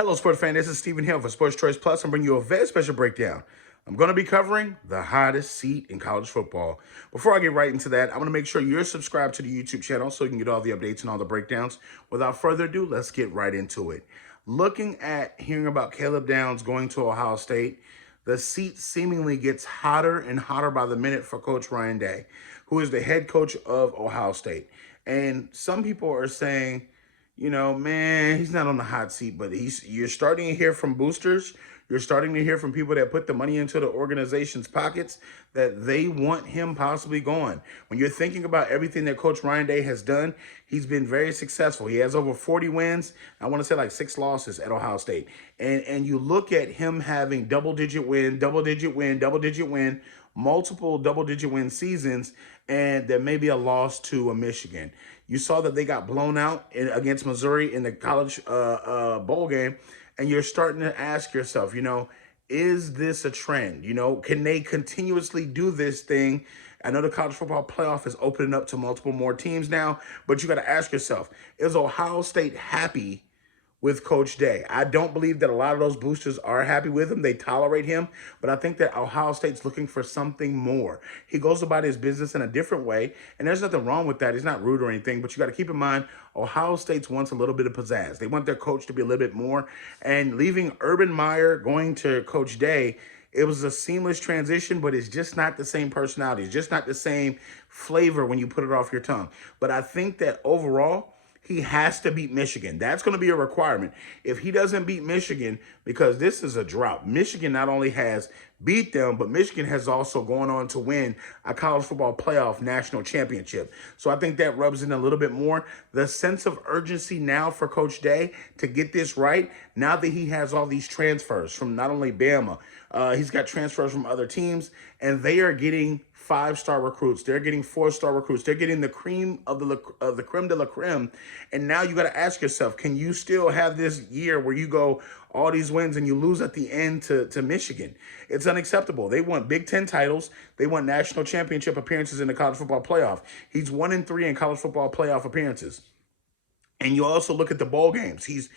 Hello, sports fan. This is Stephen Hill for Sports Choice Plus. I'm bringing you a very special breakdown. I'm going to be covering the hottest seat in college football. Before I get right into that, I want to make sure you're subscribed to the YouTube channel so you can get all the updates and all the breakdowns. Without further ado, let's get right into it. Looking at hearing about Caleb Downs going to Ohio State, the seat seemingly gets hotter and hotter by the minute for Coach Ryan Day, who is the head coach of Ohio State. And some people are saying, man, he's not on the hot seat, but you're starting to hear from boosters. You're starting to hear from people that put the money into the organization's pockets that they want him possibly gone. When you're thinking about everything that Coach Ryan Day has done, he's been very successful. He has over 40 wins. I want to say like 6 losses at Ohio State. And you look at him having double-digit win, multiple double-digit win seasons, and there may be a loss to a Michigan. You saw that they got blown out against Missouri in the college bowl game, and you're starting to ask yourself, is this a trend? Can they continuously do this thing? I know the college football playoff is opening up to multiple more teams now, but you got to ask yourself, is Ohio State happy with Coach Day? I don't believe that a lot of those boosters are happy with him. They tolerate him, but I think that Ohio State's looking for something more. He goes about his business in a different way, and there's nothing wrong with that. He's not rude or anything, but you got to keep in mind, Ohio State wants a little bit of pizzazz. They want their coach to be a little bit more, and leaving Urban Meyer going to Coach Day, it was a seamless transition, but it's just not the same personality. It's just not the same flavor when you put it off your tongue. But I think that overall, he has to beat Michigan. That's going to be a requirement. If he doesn't beat Michigan, because this is a drought, Michigan not only has beat them, but Michigan has also gone on to win a college football playoff national championship. So I think that rubs in a little bit more. The sense of urgency now for Coach Day to get this right, now that he has all these transfers from not only Bama, he's got transfers from other teams, and they are getting 5-star recruits. They're getting 4-star recruits. They're getting the cream of the creme de la creme. And now you got to ask yourself, can you still have this year where you go all these wins and you lose at the end to Michigan? It's unacceptable. They want Big Ten titles. They want national championship appearances in the college football playoff. He's 1-3 in college football playoff appearances. And you also look at the bowl games. He's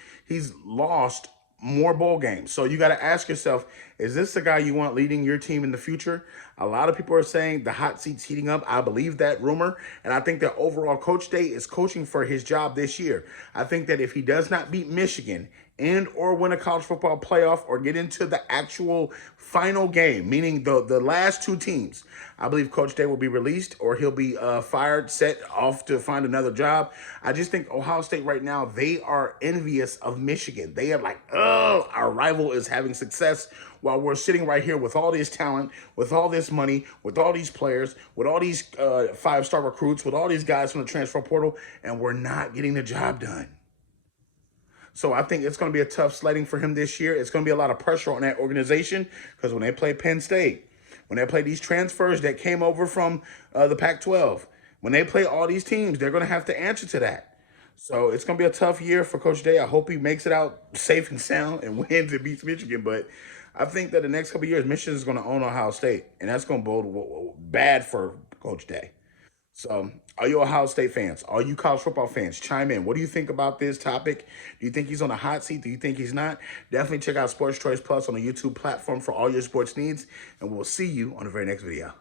lost more bowl games. So you got to ask yourself, is this the guy you want leading your team in the future? A lot of people are saying the hot seat's heating up. I believe that rumor. And I think that overall Coach Day is coaching for his job this year. I think that if he does not beat Michigan and or win a college football playoff or get into the actual final game, meaning the last 2 teams, I believe Coach Day will be released or he'll be fired, set off to find another job. I just think Ohio State right now, they are envious of Michigan. They are like, oh, our rival is having success while we're sitting right here with all this talent, with all this money, with all these players, with all these 5-star recruits, with all these guys from the transfer portal, and we're not getting the job done. So I think it's going to be a tough sledding for him this year. It's going to be a lot of pressure on that organization because when they play Penn State, when they play these transfers that came over from the Pac-12, when they play all these teams, they're going to have to answer to that. So it's going to be a tough year for Coach Day. I hope he makes it out safe and sound and wins and beats Michigan. But I think that the next couple of years, Michigan is going to own Ohio State, and that's going to bode bad for Coach Day. So, are you Ohio State fans? Are you college football fans? Chime in. What do you think about this topic? Do you think he's on a hot seat? Do you think he's not? Definitely check out Sports Choice Plus on the YouTube platform for all your sports needs, and we'll see you on the very next video.